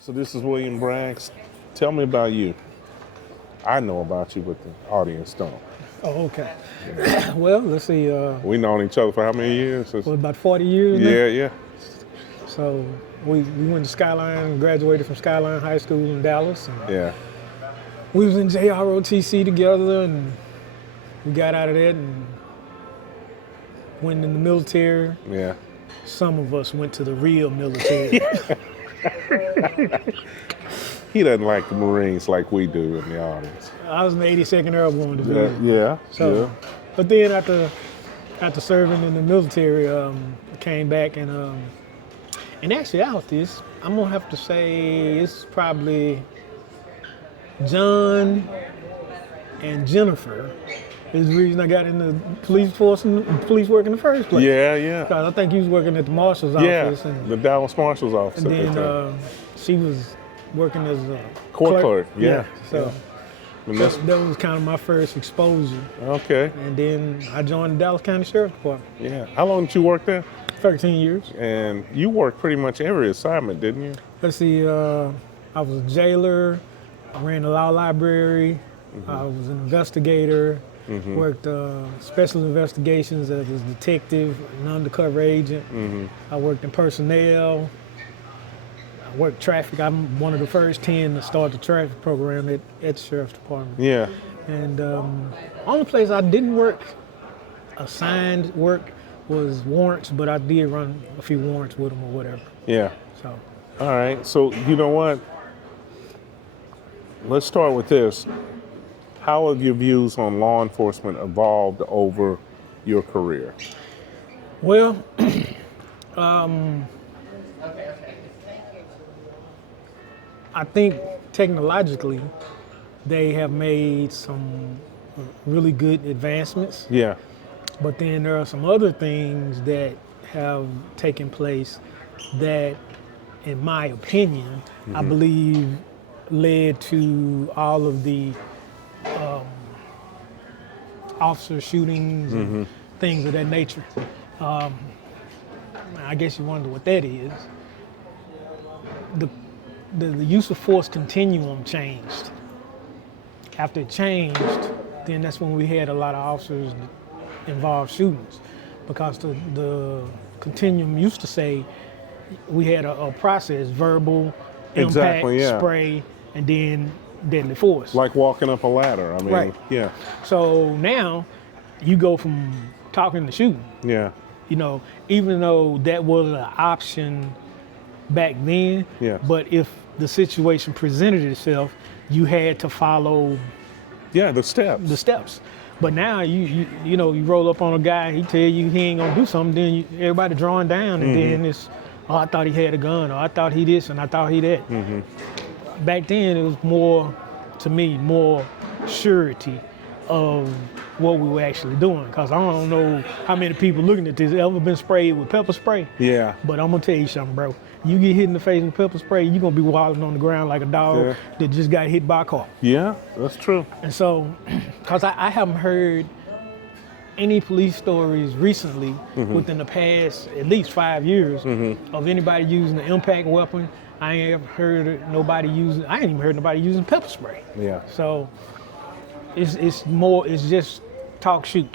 So this is William Braggs. Tell me about you. I know about you, but the audience don't. Oh, okay. Well, let's see. We known each other for how many years? About 40 years now. Yeah. So we went to Skyline, graduated from Skyline High School in Dallas. And Yeah. we was in JROTC together, and we got out of that and went in the military. Yeah. Some of us went to the real military. He doesn't like the Marines like we do in the audience. I was in the 82nd Airborne Division. Yeah. So, but then after serving in the military, I came back and in actuality, I'm gonna have to say it's probably John and Jennifer is the reason I got in the police force and police work in the first place. Yeah. Because I think he was working at the marshal's office. And the Dallas Marshal's office. And then she was working as a court clerk. Yeah. So that was kind of my first exposure. Okay. And then I joined the Dallas County Sheriff's Department. Yeah. How long did you work there? 13 years. And you worked pretty much every assignment, didn't you? Let's see, I was a jailer, I ran the law library, I was an investigator, worked special investigations as a detective, an undercover agent. I worked in personnel, I worked traffic. I'm one of the first 10 to start the traffic program at the Sheriff's Department. Yeah. And only place I didn't work, assigned work, was warrants, but I did run a few warrants with them or whatever. Yeah. So. All right. So you know what? Let's start with this. How have your views on law enforcement evolved over your career? Well, I think technologically they have made some really good advancements. Yeah. But then there are some other things that have taken place that, in my opinion, I believe led to all of the officer shootings and things of that nature. I guess you wonder what that is. The use of force continuum changed. After it changed, then that's when we had a lot of officers involved shootings, because the continuum used to say we had a process: verbal, impact, spray, and then deadly force. Like walking up a ladder. I mean, Right. Yeah. So now you go from talking to shooting. Yeah. You know, even though that was an option back then, but if the situation presented itself, you had to follow the steps. But now you roll up on a guy, he tell you he ain't gonna do something, then everybody drawing down, and then it's, oh, I thought he had a gun, or I thought he this, and I thought he that. Back then it was more, to me, more surety of what we were actually doing, because I don't know how many people looking at this ever been sprayed with pepper spray. Yeah. But I'm gonna tell you something, bro. You get hit in the face with pepper spray, you're gonna be wilding on the ground like a dog that just got hit by a car. Yeah, that's true. And so, because I haven't heard any police stories recently within the past at least 5 years of anybody using an impact weapon. I ain't heard nobody using pepper spray. Yeah. So it's just talk shoot.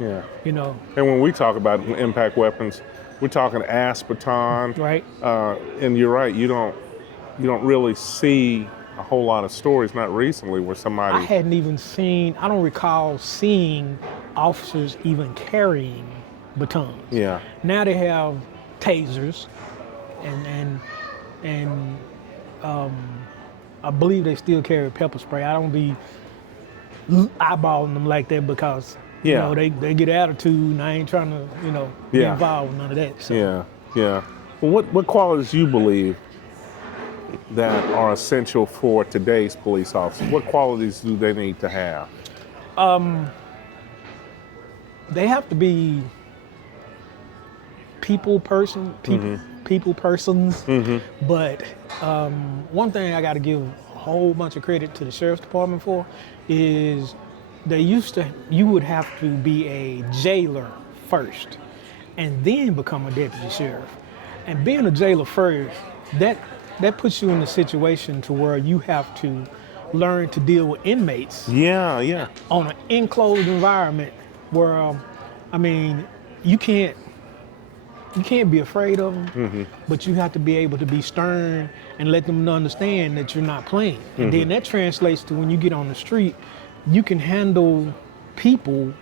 Yeah. You know. And when we talk about impact weapons, we're talking aspartame. Right. And you're right, you don't really see a whole lot of stories, not recently, where somebody... I don't recall seeing officers even carrying batons. Yeah. Now they have tasers, and I believe they still carry pepper spray. I don't be eyeballing them like that, because you know, they get attitude, and I ain't trying to, be involved with none of that. So. Yeah. Well, what qualities do you believe that are essential for today's police officers? What qualities do they need to have? They have to be people persons. But one thing I got to give a whole bunch of credit to the Sheriff's Department for is you would have to be a jailer first and then become a deputy sheriff. And being a jailer first, that that puts you in a situation to where you have to learn to deal with inmates Yeah. on an enclosed environment where, I mean, you can't be afraid of them, but you have to be able to be stern and let them understand that you're not playing. And then that translates to when you get on the street, you can handle people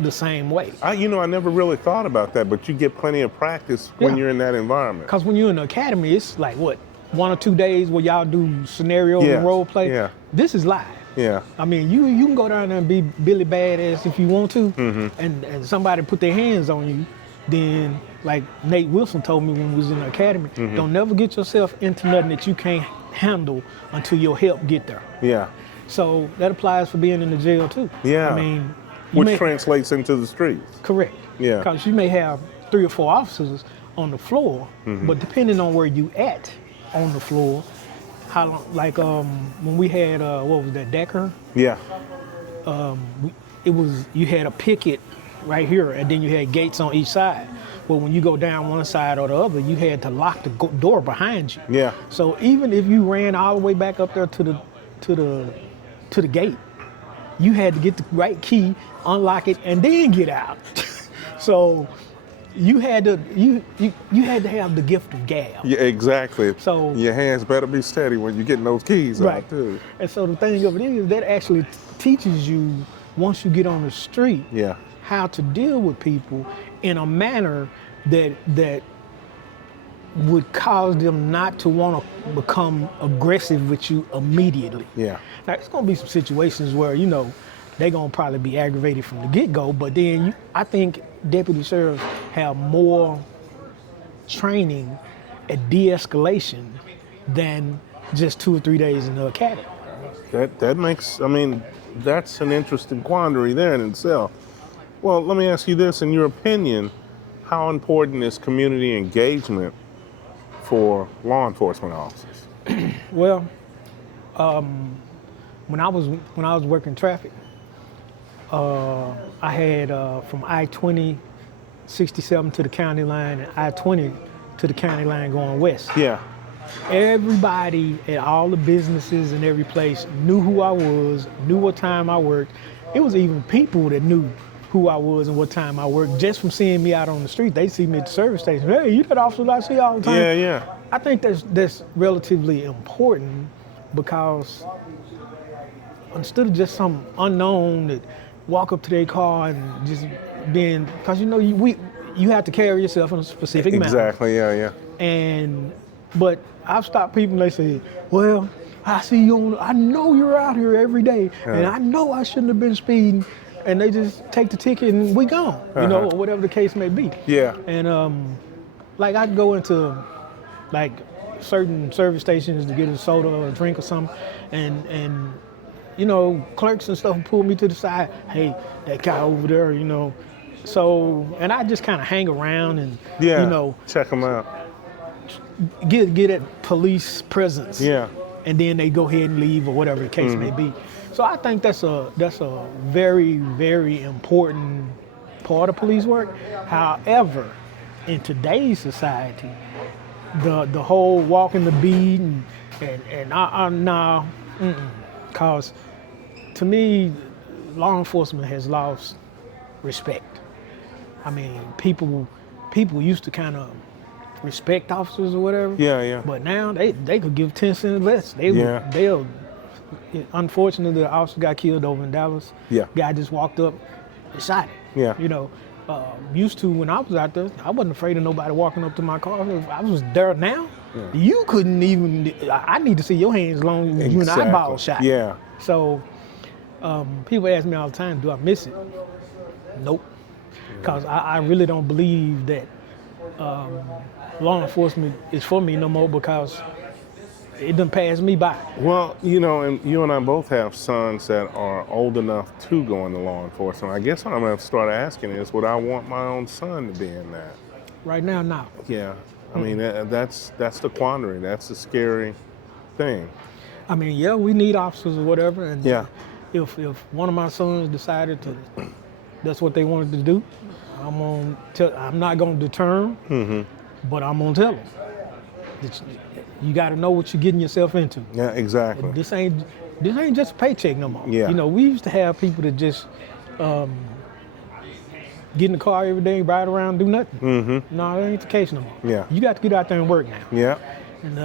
the same way. I never really thought about that, but you get plenty of practice when Yeah. you're in that environment. Because when you're in the academy, it's like, what, 1 or 2 days where y'all do scenario and role play? Yeah. This is live. Yeah. I mean, you can go down there and be Billy Badass if you want to, and somebody put their hands on you, then, like Nate Wilson told me when we was in the academy, don't never get yourself into nothing that you can't handle until your help get there. Yeah. So that applies for being in the jail too. Yeah. I mean, Which translates into the streets. correct. Yeah. Because you may have 3 or 4 officers on the floor, but depending on where you at on the floor, how long, like when we had what was that, Decker? Yeah. You had a picket right here, and then you had gates on each side. Well, when you go down one side or the other, you had to lock the door behind you. Yeah. So even if you ran all the way back up there to the gate, you had to get the right key, unlock it, and then get out. So you had to have the gift of gab. Yeah, exactly. So your hands better be steady when you're getting those keys out too. And so the thing of it is that actually teaches you, once you get on the street, Yeah. how to deal with people in a manner that would cause them not to want to become aggressive with you immediately. Yeah. Now, it's going to be some situations where, they're going to probably be aggravated from the get-go, but then I think deputy sheriffs have more training at de-escalation than just 2 or 3 days in the academy. That makes, that's an interesting quandary there in itself. Well, let me ask you this, in your opinion, how important is community engagement for law enforcement officers? Well, when I was working traffic, I had from I-20, 67 to the county line, and I-20 to the county line going west. Yeah. Everybody at all the businesses and every place knew who I was, knew what time I worked. It was even people that knew who I was and what time I worked just from seeing me out on the street. They see me at the service station. Hey, you that officer I see all the time? Yeah. I think that's relatively important, because instead of just some unknown that walk up to their car and just being, because you have to carry yourself in a specific manner. Exactly. Yeah. But I've stopped people and they say, well, I see you I know you're out here every day, and I know I shouldn't have been speeding, and they just take the ticket and we gone, or whatever the case may be. Yeah. And like I'd go into like certain service stations to get a soda or a drink or something, and clerks and stuff would pull me to the side. Hey, that guy over there, So, and I just kind of hang around and, check them out. Get at police presence. Yeah. And then they go ahead and leave or whatever the case may be. So I think that's a very, very important part of police work. However, in today's society, the whole walking the beat because to me, law enforcement has lost respect. I mean, people used to kind of respect officers or whatever. Yeah. But now they could give 10 cents less. They'll. Unfortunately, the officer got killed over in Dallas. Yeah. Guy just walked up and shot him. Yeah. Used to, when I was out there, I wasn't afraid of nobody walking up to my car. If I was there now, you couldn't even. I need to see your hands long as you an eyeball shot. Yeah. So people ask me all the time, do I miss it? Nope. Because I really don't believe that law enforcement is for me no more, because it done passed me by. Well, and you and I both have sons that are old enough to go into law enforcement. I guess what I'm going to start asking is, would I want my own son to be in that? Right now, no. Yeah. I mean, that's the quandary. That's the scary thing. I mean, yeah, we need officers or whatever. And Yeah. if one of my sons decided that's what they wanted to do, I'm not going to deter them, but I'm going to tell them. You got to know what you're getting yourself into. Yeah, exactly. This ain't just a paycheck no more. Yeah. You know, we used to have people that just get in the car every day, ride around, do nothing. Mm-hmm. No, that ain't the case no more. Yeah. You got to get out there and work now. Yeah. And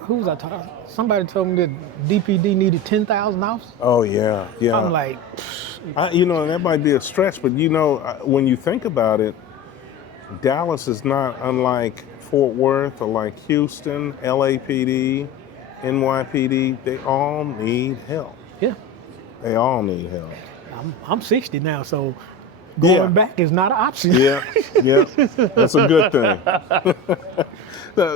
who was I talking? Somebody told me that DPD needed 10,000 officers. Oh yeah. Yeah. I'm like, you know, that might be a stretch, but you know, when you think about it, Dallas is not unlike Fort Worth or like Houston, LAPD, NYPD. They all need help. yeah. They all need help. I'm 60 now, so going back is not an option. Yeah, yeah, that's a good thing.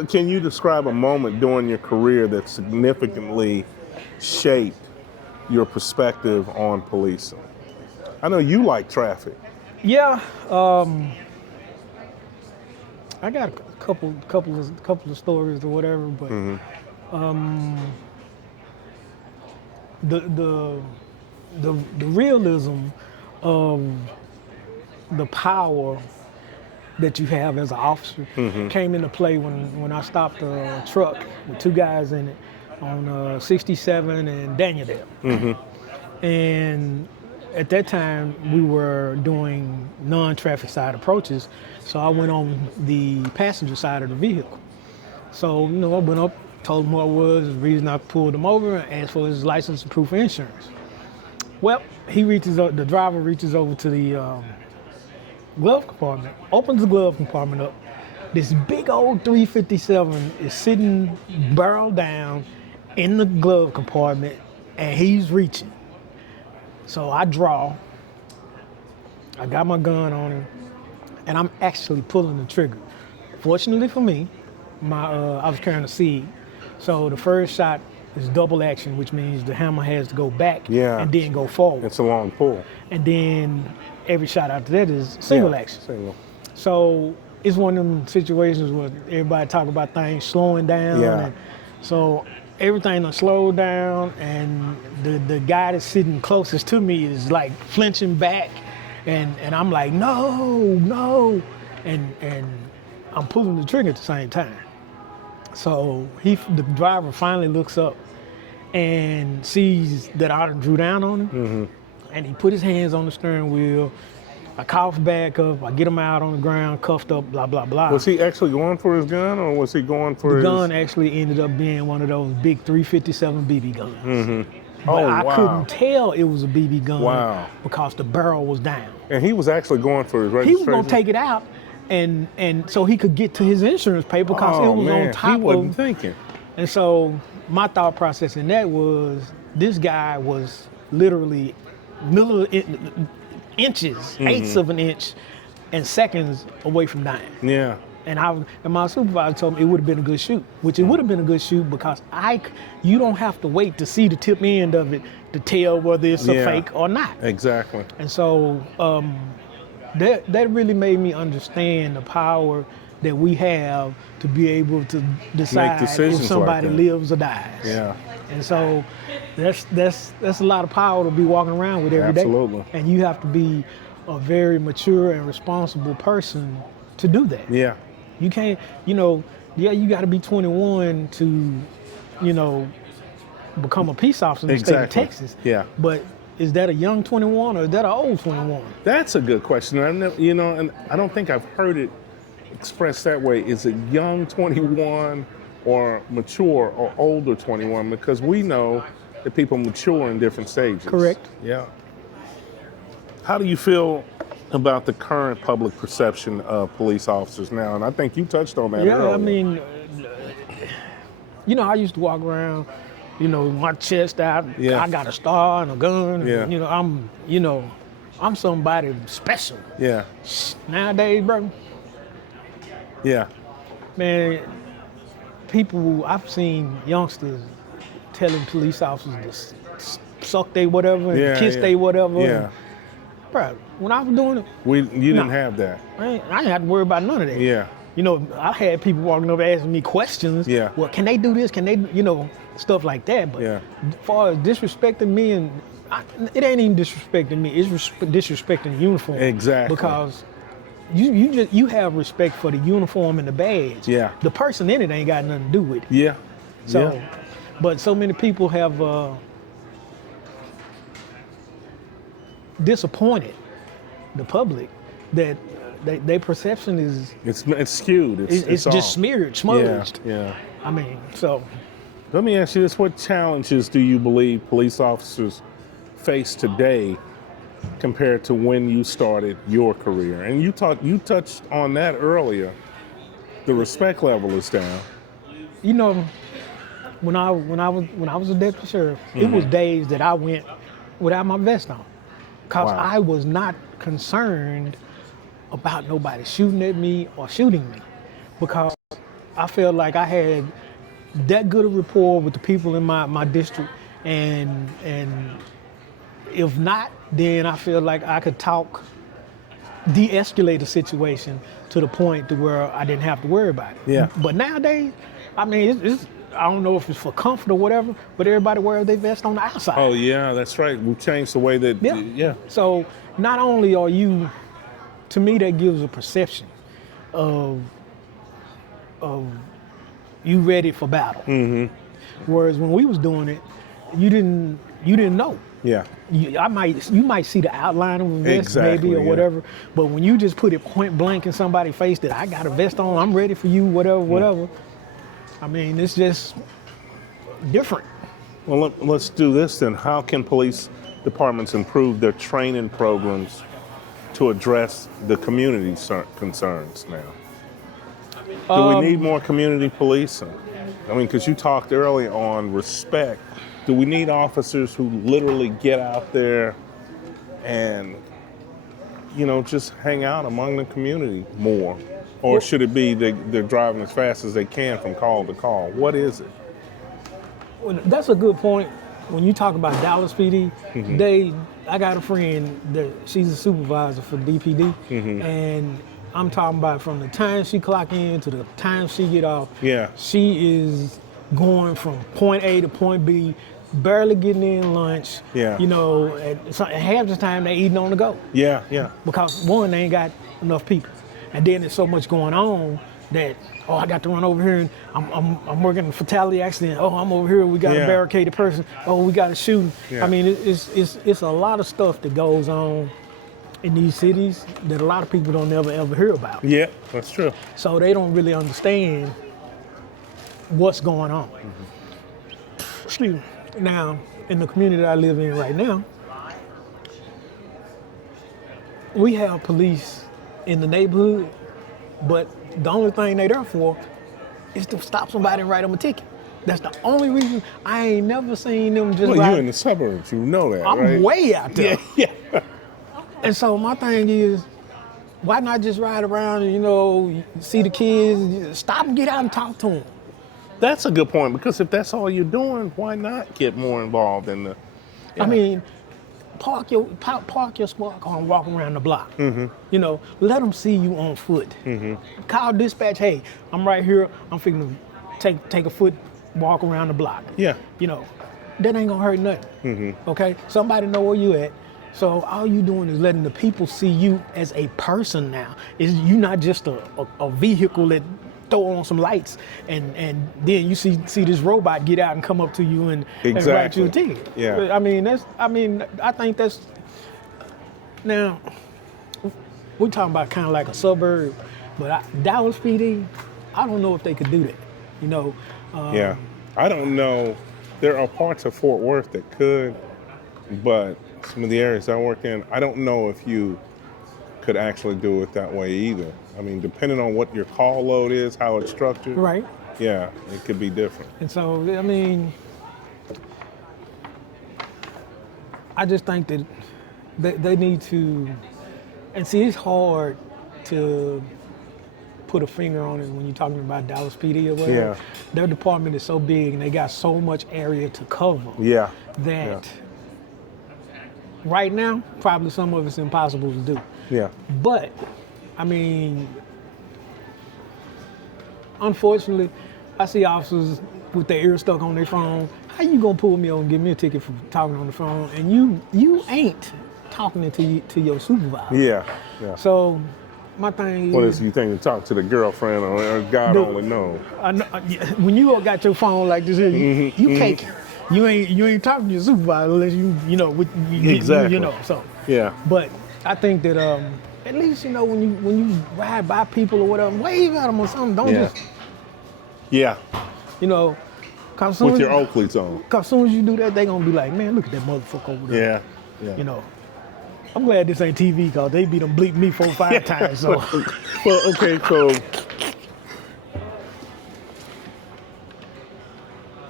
Can you describe a moment during your career that significantly shaped your perspective on policing? I know you like traffic. Yeah. I got a couple of stories or whatever, but the realism of the power that you have as an officer came into play when I stopped a truck with two guys in it on 67 and Danieldale. And at that time, we were doing non-traffic side approaches, so I went on the passenger side of the vehicle. So, you know, I went up, told him who I was, the reason I pulled him over, and asked for his license and proof of insurance. Well, the driver reaches over to the glove compartment, opens the glove compartment up. This big old 357 is sitting barrel down in the glove compartment, and he's reaching. So I draw, I got my gun on him, and I'm actually pulling the trigger. Fortunately for me, I was carrying a seed, so the first shot is double action, which means the hammer has to go back and then go forward. It's a long pull. And then every shot after that is single action. Single. So it's one of them situations where everybody talk about things slowing down. Yeah. And so everything done slowed down, and the guy that's sitting closest to me is like flinching back, and I'm like, no, and I'm pulling the trigger at the same time. So the driver finally looks up and sees that I drew down on him, and he put his hands on the steering wheel. I cough back up, I get him out on the ground, cuffed up, blah, blah, blah. Was he actually going for his gun, or was he going for the gun actually ended up being one of those big 357 BB guns. But I couldn't tell it was a BB gun because the barrel was down. And he was actually going for his registration? He was going to take it out, and so he could get to his insurance paper because it was on top of... He wasn't thinking. And so my thought process in that was, this guy was literally inches, eighths of an inch, and seconds away from dying. Yeah. And my supervisor told me it would have been a good shoot, which it would have been a good shoot because you don't have to wait to see the tip end of it to tell whether it's a fake or not. Exactly. And so that really made me understand the power that we have to be able to decide if somebody lives or dies. Yeah. And so that's a lot of power to be walking around with every day. Absolutely. And you have to be a very mature and responsible person to do that. Yeah. You can't, you got to be 21 to, become a peace officer in the state of Texas. Yeah. But is that a young 21 or is that an old 21? That's a good question. And I don't think I've heard it expressed that way. Is it young 21 or mature or older 21? Because we know that people mature in different stages. Correct. Yeah. How do you feel about the current public perception of police officers now? And I think you touched on that earlier. Yeah, I mean, I used to walk around, my chest out. Yeah. I got a star and a gun. Yeah. And, I'm somebody special. Yeah. Nowadays, bro. Yeah. Man, I've seen youngsters telling police officers to suck they whatever and kiss they whatever. Yeah. Bro, when I was doing it, you didn't have that. I didn't have to worry about none of that. Yeah. I had people walking up asking me questions. Yeah. Well, can they do this? Can they, stuff like that. But as far as disrespecting me, it ain't even disrespecting me. It's disrespecting the uniform. Exactly. Because you have respect for the uniform and the badge. Yeah. The person in it ain't got nothing to do with it. Yeah. So, yeah. but so many people have disappointed the public that their perception is It's skewed. it's off. just smeared, smudged. Yeah. I mean, so Let me ask you this: what challenges do you believe police officers face today compared to when you started your career? And you touched on that earlier. The respect level is down. you know, when I was a deputy sheriff, it was days that I went without my vest on, cause Wow. I was not concerned about nobody shooting at me or shooting me, because I felt like I had that good a rapport with the people in my district, and if not, then I feel like I could de-escalate the situation to the point to where I didn't have to worry about it. Yeah. But nowadays, I mean, it's I don't know if it's for comfort or whatever, but everybody wears their vest on the outside. Oh yeah, that's right. We've changed the way that. Yeah. So not only are you, to me, that gives a perception of you ready for battle. Mm-hmm. Whereas when we was doing it, you didn't know. Yeah. You might see the outline of a vest Exactly, maybe or yeah. whatever, but when you just put it point blank in somebody's face that I got a vest on, I'm ready for you, whatever. I mean, it's just different. Well, let's do this then. How can police departments improve their training programs to address the community concerns now? Do we need more community policing? I mean, because you talked earlier on respect. Do we need officers who literally get out there and, just hang out among the community more? Or should it be they're driving as fast as they can from call to call? What is it? Well, that's a good point. When you talk about Dallas PD, I got a friend that she's a supervisor for DPD, and I'm talking about from the time she clock in to the time she get off. Yeah. She is going from point A to point B, barely getting in lunch. Yeah. At half the time they eating on the go. Yeah. Because one, they ain't got enough people, and then there's so much going on that I got to run over here and I'm working a fatality accident. I'm over here. We got a barricaded person. We got a shooting. Yeah. I mean, it's a lot of stuff that goes on in these cities that a lot of people don't ever hear about. Yeah, that's true. So they don't really understand what's going on. Excuse me. Now, in the community that I live in right now, we have police in the neighborhood, but the only thing they there for is to stop somebody and write them a ticket. That's the only reason. I ain't never seen them just Well, you're in the suburbs, you know that, I'm right? way out there. Yeah. And so my thing is, why not just ride around and, see the kids, stop and get out and talk to them. That's a good point, because if that's all you're doing, why not get more involved in the... I mean, park your squad car and walk around the block. Let them see you on foot. Call dispatch, hey, I'm right here. I'm fixing to take a foot walk around the block. Yeah. That ain't gonna hurt nothing. Okay, somebody know where you at. So all you doing is letting the people see you as a person now. Is you not just a vehicle that throw on some lights and then you see this robot get out and come up to you and write you a ticket. Yeah. I think that's, now we're talking about kind of like a suburb, but Dallas PD, I don't know if they could do that. Yeah. I don't know. There are parts of Fort Worth that could, but some of the areas I work in, I don't know if you could actually do it that way either. I mean, depending on what your call load is, how it's structured. Right. Yeah, it could be different. And so, I mean, I just think that they need to, and see, it's hard to put a finger on it when you're talking about Dallas PD or whatever. Yeah. Their department is so big and they got so much area to cover. Yeah. That right now, probably some of it's impossible to do. Yeah. But, I mean, unfortunately, I see officers with their ears stuck on their phone. How you gonna pull me over and give me a ticket for talking on the phone? And you ain't talking to your supervisor. Yeah. So, my thing What is, is you think to talk to the girlfriend or God Dude. only knows? when you got your phone like this here, you Mhm. caking. You ain't talking to your supervisor unless you know what Exactly. you know. So, Yeah. but I think that at least when you ride by people or whatever, wave at them or something. Don't Yeah. just Yeah. you know, cause With soon, your Oakleys on. cause soon as you do that, they gonna be like, man, look at that motherfucker over there. Yeah. Yeah. You know, I'm glad this ain't TV, cause they be done bleep me 4 or 5 times. So. Well, okay, so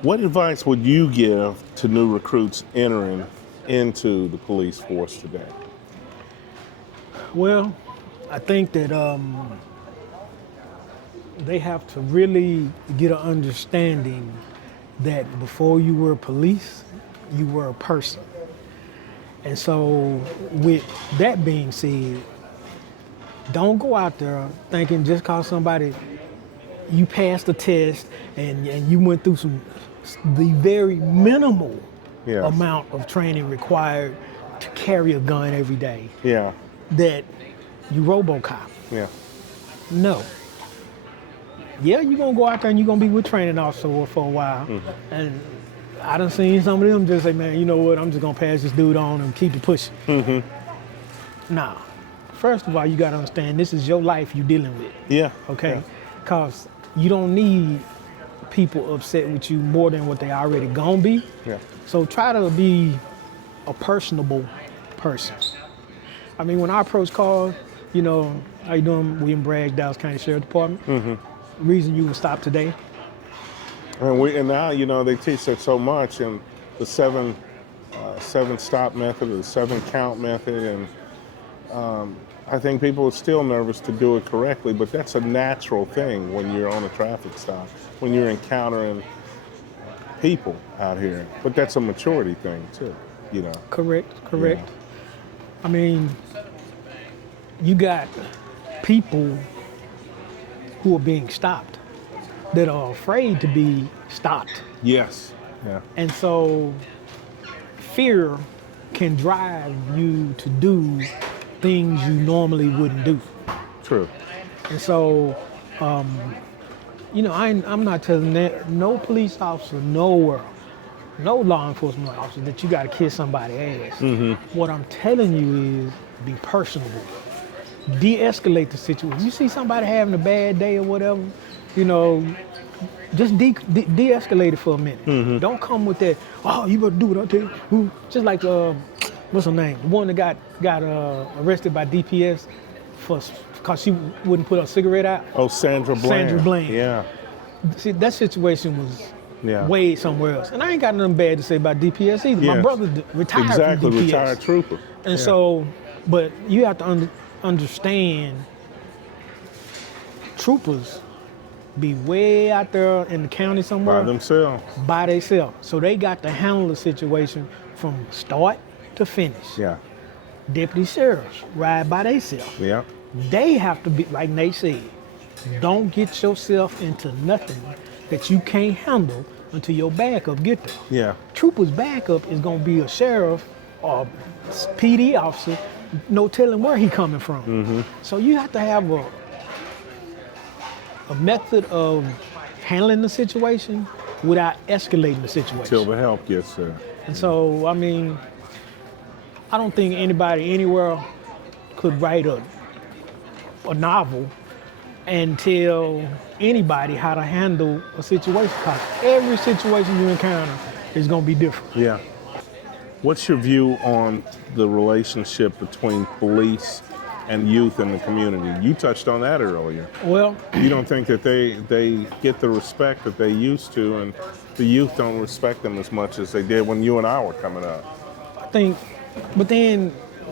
what advice would you give to new recruits entering into the police force today? Well, I think that they have to really get an understanding that before you were police, you were a person. And so, with that being said, don't go out there thinking just cause somebody you passed the test and you went through the very minimal Yes. amount of training required to carry a gun every day Yeah. that you RoboCop. Yeah. No. Yeah, you're gonna go out there and you're gonna be with training officer for a while. And I done seen some of them just say, man, you know what, I'm just gonna pass this dude on and keep it pushing. Nah. First of all, you gotta understand this is your life you're dealing with. Yeah. Okay? Because you don't need people upset with you more than what they already gonna be. Yeah. So try to be a personable person. I mean, when I approach calls, you know, how you doing, William Bragg, Dallas County Sheriff Department? Reason you were stopped today? And now, you know, they teach that so much, and the seven stop method, or the 7 count method, and I think people are still nervous to do it correctly, but that's a natural thing when you're on a traffic stop, when you're encountering people out here. But that's a maturity thing too, you know. Correct. Yeah. I mean, you got people who are being stopped that are afraid to be stopped. Yes. Yeah. And so fear can drive you to do things you normally wouldn't do. True. And so, you know, I'm not telling no police officer nowhere, no law enforcement officer that you got to kiss somebody's ass. What I'm telling you is be personable. De-escalate the situation. You see somebody having a bad day or whatever, you know, just de-escalate it for a minute. Don't come with that, oh, you better do what I tell you. Just like, what's her name? The one that got arrested by DPS because she wouldn't put her cigarette out. Oh, Sandra Bland. Sandra Bland. Yeah. See, that situation was way somewhere else. And I ain't got nothing bad to say about DPS either. Yes. My brother retired Exactly, from DPS. retired trooper. And so, but you have to understand troopers be way out there in the county somewhere By themselves. by themselves. So they got to handle the situation from start to finish. Yeah. Deputy sheriffs ride by themselves. Yeah. They have to be, like Nate said, don't get yourself into nothing that you can't handle until your backup get there. Yeah. Trooper's backup is gonna be a sheriff or PD officer, no telling where he coming from. So you have to have a method of handling the situation without escalating the situation. Till the help gets there. And so, I mean, I don't think anybody anywhere could write a novel and tell anybody how to handle a situation, because every situation you encounter is going to be different. Yeah. What's your view on the relationship between police and youth in the community? You touched on that earlier. Well, You don't think that they get the respect that they used to, and the youth don't respect them as much as they did when you and I were coming up? I think, but then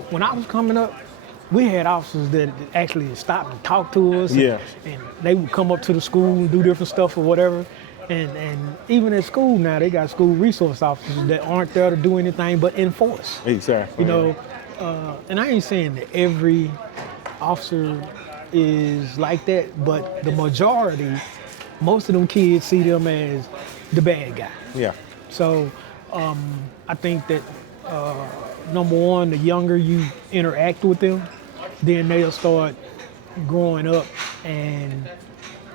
when I was coming up, we had officers that actually stopped and talked to us. Yeah. And they would come up to the school and do different stuff or whatever. And even at school now, they got school resource officers that aren't there to do anything but enforce. Exactly. You know, and I ain't saying that every officer is like that, but the majority, most of them kids see them as the bad guy. Yeah. So I think that number one, the younger you interact with them, then they'll start growing up and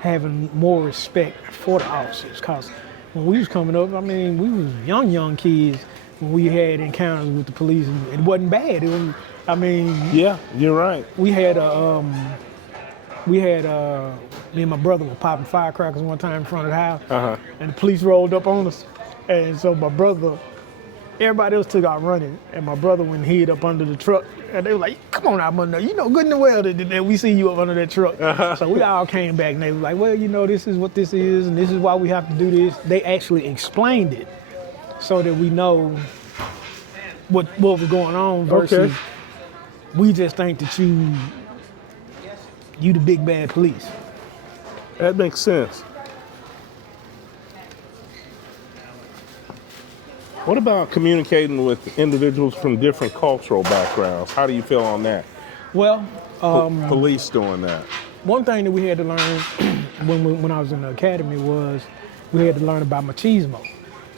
having more respect for the officers. Cause when we was coming up, I mean, we was young kids when we had encounters with the police, and it wasn't bad. It was, I mean, Yeah, you're right. we had me and my brother were popping firecrackers one time in front of the house, Uh-huh. and the police rolled up on us, and so my brother. Everybody else took out running, and my brother went and hid up under the truck. And they were like, "Come on out, under. You know good and well that we see you up under that truck." So we all came back, and they were like, "Well, you know, this is what this is, and this is why we have to do this." They actually explained it so that we know what was going on versus we just think that you the big bad police. That makes sense. What about communicating with individuals from different cultural backgrounds? How do you feel on that? Well, Police doing that. one thing that we had to learn when I was in the academy was we had to learn about machismo.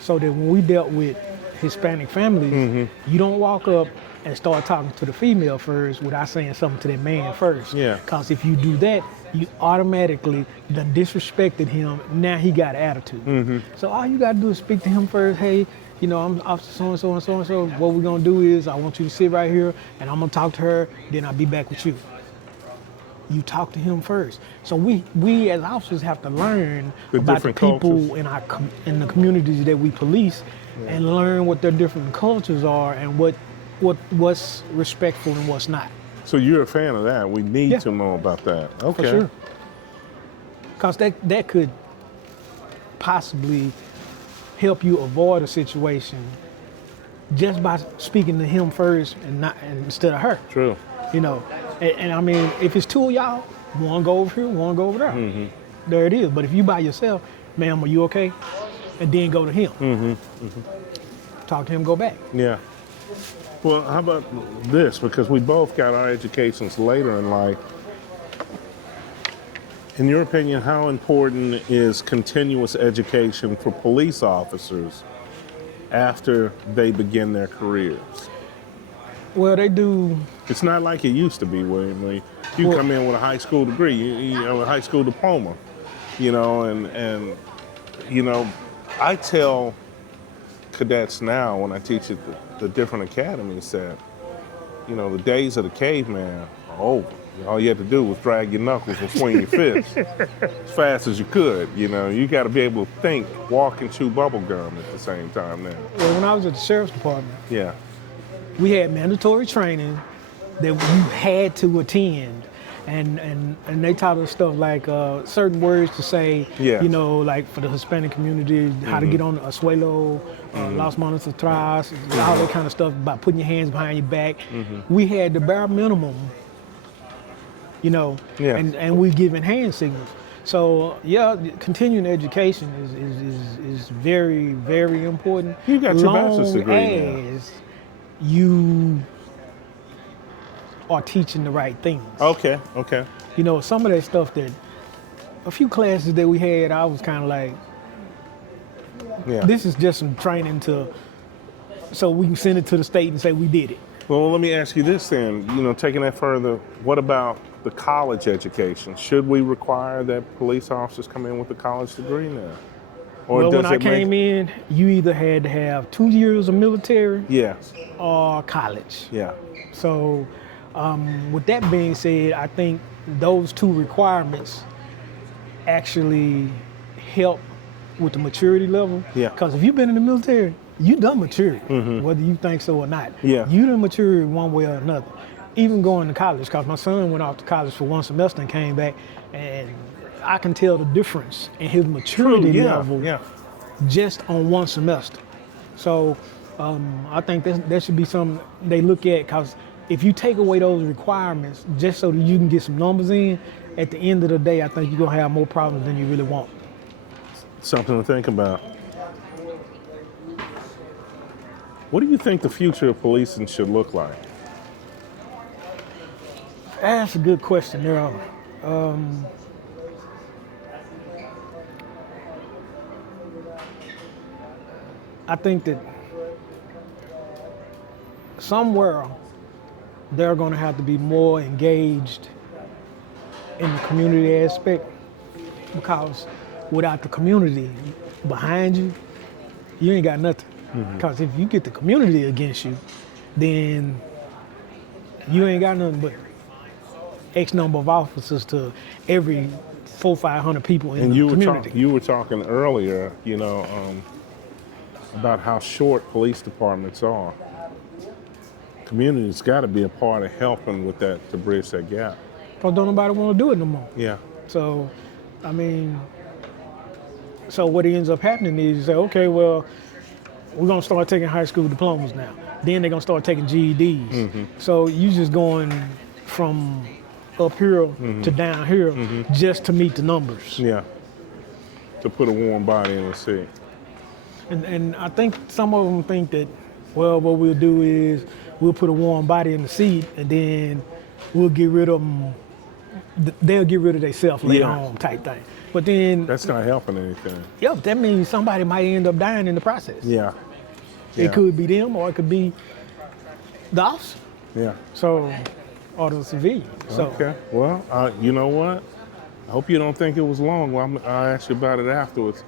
So that when we dealt with Hispanic families, you don't walk up and start talking to the female first without saying something to that man first. Yeah. Because if you do that, you automatically done disrespected him. Now he got attitude. So all you got to do is speak to him first. Hey, you know, I'm Officer so-and-so and so-and-so. What we're going to do is I want you to sit right here, and I'm going to talk to her, then I'll be back with you. You talk to him first. So we as officers have to learn The about the different people cultures. in the communities that we police, and learn what their different cultures are and what's respectful and what's not. So you're a fan of that. We need Yeah. to know about that. Okay. For sure. Because that could possibly help you avoid a situation just by speaking to him first and instead of her. True. You know, and I mean, if it's two of y'all, one go over here, one go over there. There it is. But if you by yourself, ma'am, are you okay? And then go to him. Talk to him, go back. Yeah. Well, how about this? Because we both got our educations later in life. In your opinion, how important is continuous education for police officers after they begin their careers? Well, they do. It's not like it used to be where you come in with a high school degree, you know, a high school diploma, you know, and you know, I tell cadets now when I teach at the different academies that, you know, the days of the caveman are over. All you had to do was drag your knuckles and swing your fists as fast as you could. You know, you got to be able to think, walk, and chew bubble gum at the same time now. Well, when I was at the sheriff's department, Yeah. we had mandatory training that you had to attend. And they taught us stuff like certain words to say, Yeah. you know, like for the Hispanic community, how to get on a suelo, las manos atrás, all that kind of stuff about putting your hands behind your back. We had the bare minimum, you know, Yeah. and we given hand signals. So yeah, continuing education is very, very important. You got your bachelor's degree now. as you are teaching the right things. Okay. You know, some of that stuff that, a few classes that we had, I was kind of like, Yeah. this is just some training so we can send it to the state and say we did it. Well, let me ask you this then. You know, taking that further, what about the college education? Should we require that police officers come in with a college degree now? Or Well, does when I it came in, you either had to have 2 years of military Yeah. or college. Yeah. So, with that being said, I think those two requirements actually help with the maturity level. Yeah. Because if you've been in the military, you done matured, whether you think so or not. Yeah. You done matured one way or another. Even going to college, because my son went off to college for one semester and came back, and I can tell the difference in his maturity Yeah. level Yeah. just on one semester. So I think that should be something they look at, because if you take away those requirements just so that you can get some numbers in, at the end of the day, I think you're going to have more problems than you really want. Something to think about. What do you think the future of policing should look like? That's a good question, Daryl. I think that somewhere they're going to have to be more engaged in the community aspect, because without the community behind you, you ain't got nothing. Because if you get the community against you, then you ain't got nothing but X number of officers to every 400-500 people in And the community. you were talking earlier, about how short police departments are. Community's got to be a part of helping with that to bridge that gap. Because don't nobody want to do it no more. Yeah. So, I mean, so what ends up happening is you say, okay, well, we're going to start taking high school diplomas now. Then they're going to start taking GEDs. So you just going from up here to down here just to meet the numbers. Yeah. To put a warm body in the seat. And I think some of them think that, well, what we'll do is we'll put a warm body in the seat and then we'll get rid of them. They'll get rid of themselves later on type thing. But then... That's not helping anything. Yep, that means somebody might end up dying in the process. Yeah. It could be them or it could be the officer. Yeah. So, or the civilian. So, Okay. Well, you know what? I hope you don't think it was long. Well, I'll ask you about it afterwards.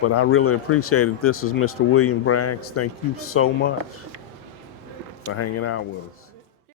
But I really appreciate it. This is Mr. William Braggs. Thank you so much for hanging out with us.